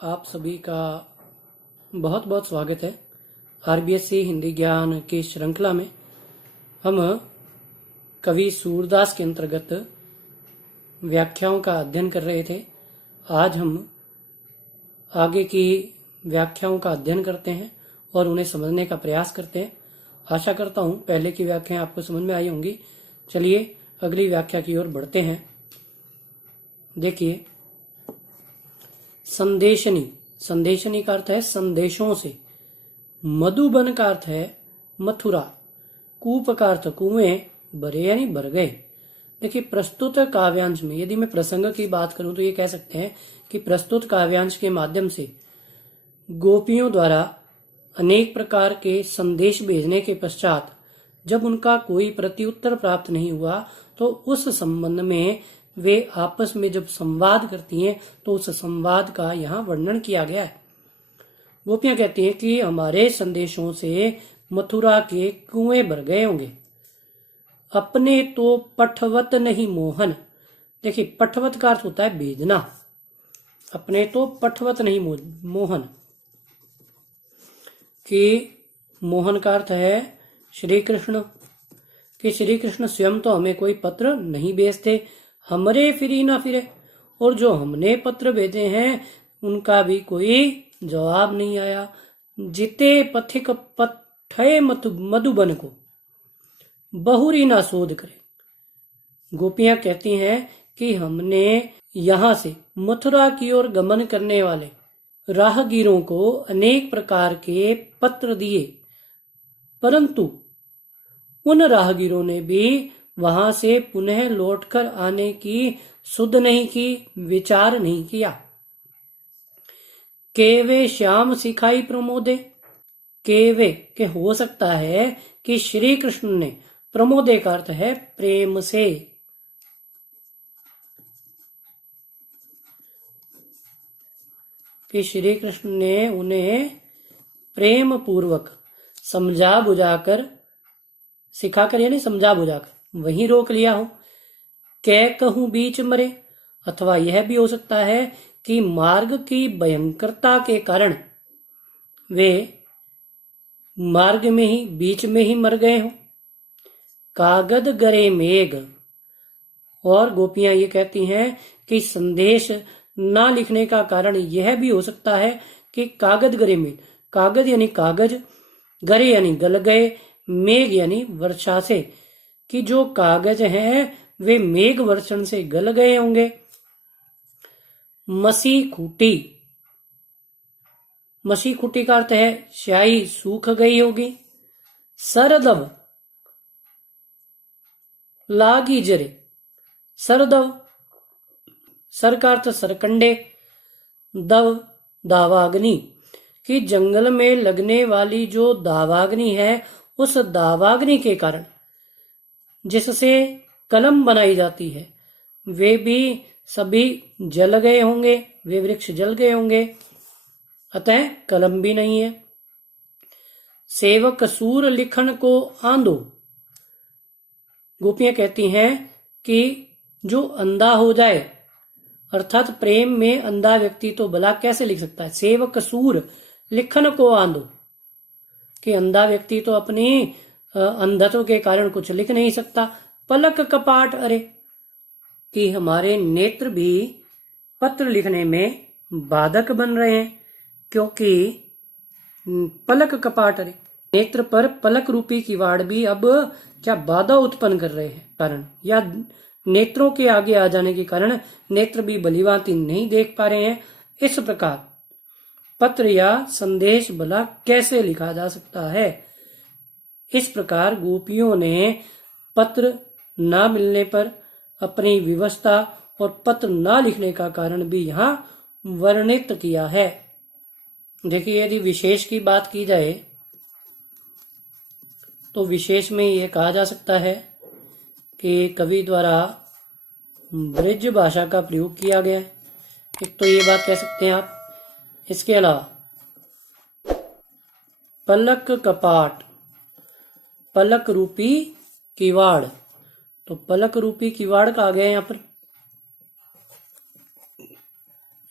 आप सभी का बहुत बहुत स्वागत है। आरबीएससी हिंदी ज्ञान की श्रृंखला में हम कवि सूरदास के अंतर्गत व्याख्याओं का अध्ययन कर रहे थे। आज हम आगे की व्याख्याओं का अध्ययन करते हैं और उन्हें समझने का प्रयास करते हैं। आशा करता हूं पहले की व्याख्याएं आपको समझ में आई होंगी। चलिए अगली व्याख्या की ओर बढ़ते हैं। देखिए, संदेशनी, संदेशनी का अर्थ है संदेशों से। मधुबन का अर्थ है मथुरा। कूप का अर्थ कुएं, भरे यानी भर गए। देखिए, प्रस्तुत काव्यांश में यदि मैं प्रसंग की बात करूं तो ये कह सकते हैं कि प्रस्तुत काव्यांश के माध्यम से गोपियों द्वारा अनेक प्रकार के संदेश भेजने के पश्चात जब उनका कोई प्रत्युत्तर प्राप्त नहीं हुआ तो उस संबंध में वे आपस में जब संवाद करती हैं तो उस संवाद का यहाँ वर्णन किया गया है। गोपियां कहती हैं कि हमारे संदेशों से मथुरा के कुएं भर गए होंगे। अपने तो पठवत नहीं मोहन। देखिए, पठवत का अर्थ होता है भेजना। अपने तो पठवत नहीं मोहन, कि मोहन का अर्थ है श्री कृष्ण, कि श्री कृष्ण स्वयं तो हमें कोई पत्र नहीं भेजते, हमरे फिरी ना फिरे, और जो हमने पत्र भेजे हैं उनका भी कोई जवाब नहीं आया। जिते पथिक पठे मधुबन को बहुरी ना शोध करे। गोपियां कहती हैं कि हमने यहाँ से मथुरा की ओर गमन करने वाले राहगीरों को अनेक प्रकार के पत्र दिए, परंतु उन राहगीरों ने भी वहां से पुनः लौटकर आने की सुध नहीं की, विचार नहीं किया। केवे श्याम सिखाई प्रमोदे। केवे के हो सकता है कि श्री कृष्ण ने, प्रमोदे का अर्थ है प्रेम से, कि श्री कृष्ण ने उन्हें प्रेम पूर्वक समझा बुझाकर, सिखाकर यानी समझा बुझाकर वहीं रोक लिया हो। कै कहूं बीच मरे, अथवा यह भी हो सकता है कि मार्ग की भयंकरता के कारण वे मार्ग में ही, बीच में ही मर गए हों। कागद गरे मेघ, और गोपियां ये कहती हैं कि संदेश ना लिखने का कारण यह भी हो सकता है कि कागद गरे मेघ, कागज यानी कागज, गरे यानी गल गए, मेघ यानी वर्षा से, कि जो कागज हैं वे मेघ वर्षण से गल गए होंगे। मसी खूटी, मसी खूटी का अर्थ है स्याही सूख गई होगी। सरदव, लागी जरे, सरदव, सर का अर्थ सरकंडे, दव दावाग्नि, कि जंगल में लगने वाली जो दावाग्नि है उस दावाग्नि के कारण जिससे कलम बनाई जाती है वे भी सभी जल गए होंगे, वे वृक्ष जल गए होंगे, अतः कलम भी नहीं है। सेवक सूर लिखन को आंधो। गोपियां कहती हैं कि जो अंधा हो जाए, अर्थात प्रेम में अंधा व्यक्ति तो भला कैसे लिख सकता है। सेवक सूर लिखन को आंधो, कि अंधा व्यक्ति तो अपनी अंधत्व के कारण कुछ लिख नहीं सकता। पलक कपाट अरे, कि हमारे नेत्र भी पत्र लिखने में बाधक बन रहे हैं, क्योंकि पलक कपाट अरे, नेत्र पर पलक रूपी किवाड़ भी अब क्या बाधा उत्पन्न कर रहे हैं, कारण या नेत्रों के आगे आ जाने के कारण नेत्र भी भलीभांति नहीं देख पा रहे हैं। इस प्रकार पत्र या संदेश भला कैसे लिखा जा सकता है। इस प्रकार गोपियों ने पत्र ना मिलने पर अपनी विवशता और पत्र ना लिखने का कारण भी यहाँ वर्णित किया है। देखिए, यदि विशेष की बात की जाए तो विशेष में यह कहा जा सकता है कि कवि द्वारा ब्रज भाषा का प्रयोग किया गया है। एक तो ये बात कह सकते हैं आप। इसके अलावा पलक कपाट, पलक रूपी किवाड़, तो पलक रूपी किवाड़ का आ गया यहाँ पर,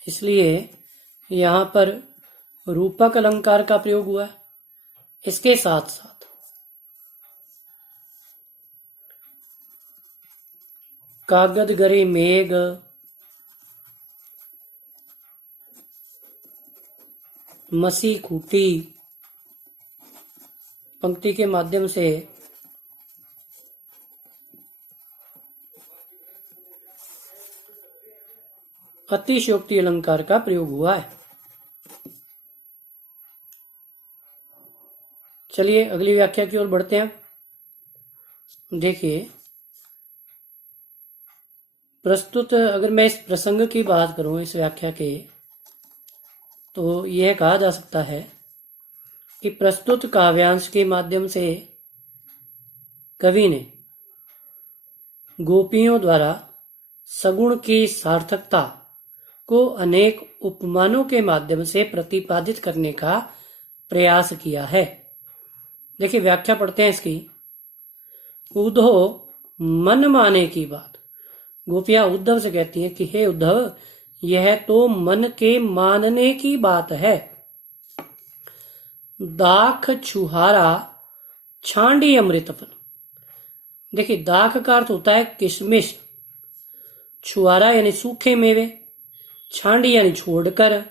इसलिए यहां पर रूपक अलंकार का प्रयोग हुआ है। इसके साथ साथ कागद गरे मेघ, मसी खूटी पंक्ति के माध्यम से अतिशयोक्ति अलंकार का प्रयोग हुआ है। चलिए अगली व्याख्या की ओर बढ़ते हैं। देखिए, प्रस्तुत अगर मैं इस प्रसंग की बात करूं, इस व्याख्या के, तो यह कहा जा सकता है कि प्रस्तुत काव्यांश के माध्यम से कवि ने गोपियों द्वारा सगुण की सार्थकता को अनेक उपमानों के माध्यम से प्रतिपादित करने का प्रयास किया है। देखिए व्याख्या पढ़ते हैं इसकी। उद्धव मन माने की बात। गोपियां उद्धव से कहती हैं कि हे उद्धव, यह तो मन के मानने की बात है। दाख छुहारा छांडी अमृत फल। देखिए दाख का अर्थ होता है किशमिश, छुहारा यानी सूखे मेवे, छांडी यानी छोड़कर,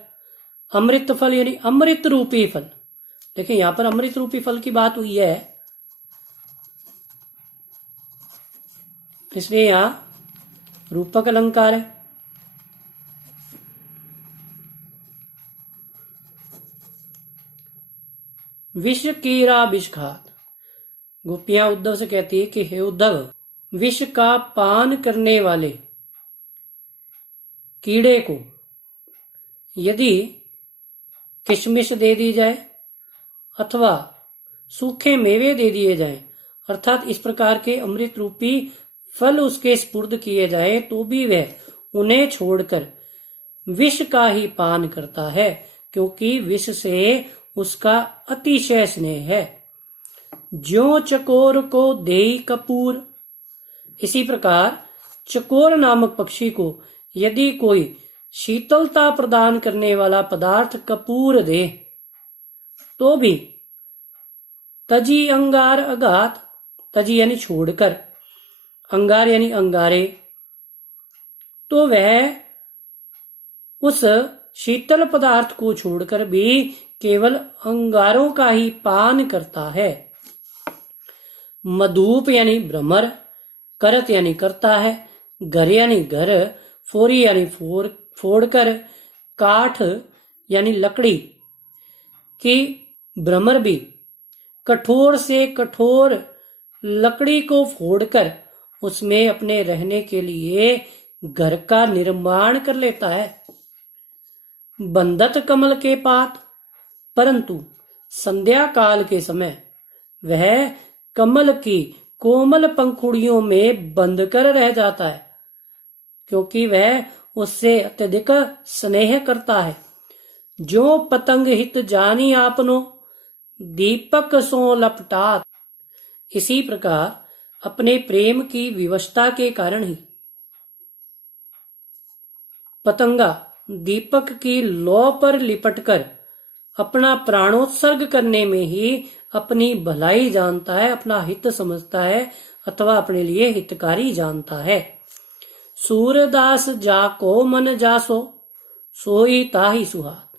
अमृत फल यानी अमृत रूपी फल। देखिए यहां पर अमृत रूपी फल की बात हुई है, इसलिए यहां रूपक अलंकार है। विष कीड़ा विषघात। गोपियां उद्धव से कहती है कि हे उद्धव, विष का पान करने वाले कीड़े को यदि किशमिश दे दी जाए अथवा सूखे मेवे दे दिए जाएं, अर्थात इस प्रकार के अमृत रूपी फल उसके स्पुर्द किए जाए, तो भी वह उन्हें छोड़कर विष का ही पान करता है, क्योंकि विष से उसका अतिशय स्नेह है। ज्यों चकोर को देई कपूर। इसी प्रकार चकोर नामक पक्षी को यदि कोई शीतलता प्रदान करने वाला पदार्थ कपूर दे, तो भी तजी अंगार अगात। तजी यानी छोड़कर, अंगार यानी अंगारे, तो वह उस शीतल पदार्थ को छोड़कर भी केवल अंगारों का ही पान करता है। मधुप यानी भ्रमर, करत यानी करता है, घर यानी घर, फोरी यानी फोड़कर, काठ यानी लकड़ी की भ्रमर भी कठोर से कठोर लकड़ी को फोड़कर उसमें अपने रहने के लिए घर का निर्माण कर लेता है। बंदत कमल के पात। परंतु संध्या काल के समय वह कमल की कोमल पंखुड़ियों में बंद कर रह जाता है, क्योंकि वह उससे अत्यधिक स्नेह करता है। जो पतंग हित जानी आपनो, दीपक सो लपटात। इसी प्रकार अपने प्रेम की विवशता के कारण ही पतंगा दीपक की लौ पर लिपटकर अपना प्राणोत्सर्ग करने में ही अपनी भलाई जानता है, अपना हित समझता है अथवा अपने लिए हितकारी जानता है। सूरदास जाको मन जासो, सोई ताही सुहात।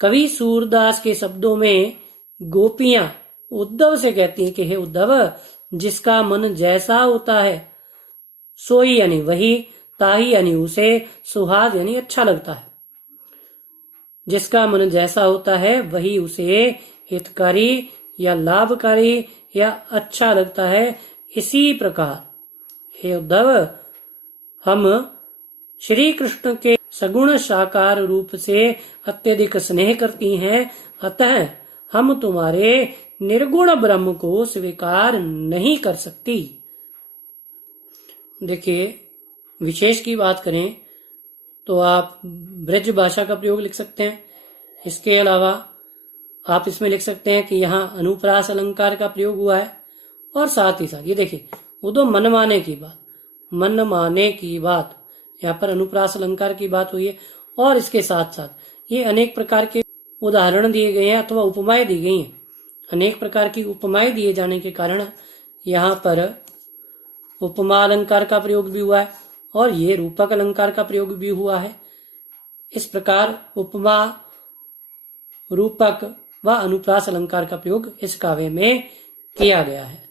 कवि सूरदास के शब्दों में गोपियां उद्धव से कहती हैं कि हे उद्धव, जिसका मन जैसा होता है, सोई यानी वही, ताही यानी उसे, सुहाद यानी अच्छा लगता है। जिसका मन जैसा होता है वही उसे हितकारी या लाभकारी या अच्छा लगता है। इसी प्रकार हे उद्धव, हम श्री कृष्ण के सगुण साकार रूप से अत्यधिक स्नेह करती हैं, अतः हम तुम्हारे निर्गुण ब्रह्म को स्वीकार नहीं कर सकती। देखिए विशेष की बात करें तो आप ब्रज भाषा का प्रयोग लिख सकते हैं। इसके अलावा आप इसमें लिख सकते हैं कि यहाँ अनुप्रास अलंकार का प्रयोग हुआ है, और साथ ही साथ ये देखिए वो तो मन माने की बात, मन माने की बात, यहाँ पर अनुप्रास अलंकार की बात हुई है, और इसके साथ साथ ये अनेक प्रकार के उदाहरण दिए गए हैं अथवा उपमाएं दी गई हैं। अनेक प्रकार की उपमाएं दिए जाने के कारण यहाँ पर उपमा अलंकार का प्रयोग भी हुआ है और ये रूपक अलंकार का प्रयोग भी हुआ है। इस प्रकार उपमा, रूपक व अनुप्रास अलंकार का प्रयोग इस काव्य में किया गया है।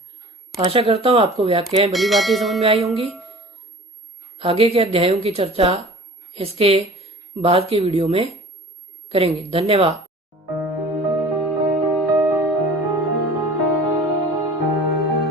आशा करता हूं आपको व्याख्याएं भली बातें समझ में आई होंगी। आगे के अध्यायों की चर्चा इसके बाद के वीडियो में करेंगे। धन्यवाद।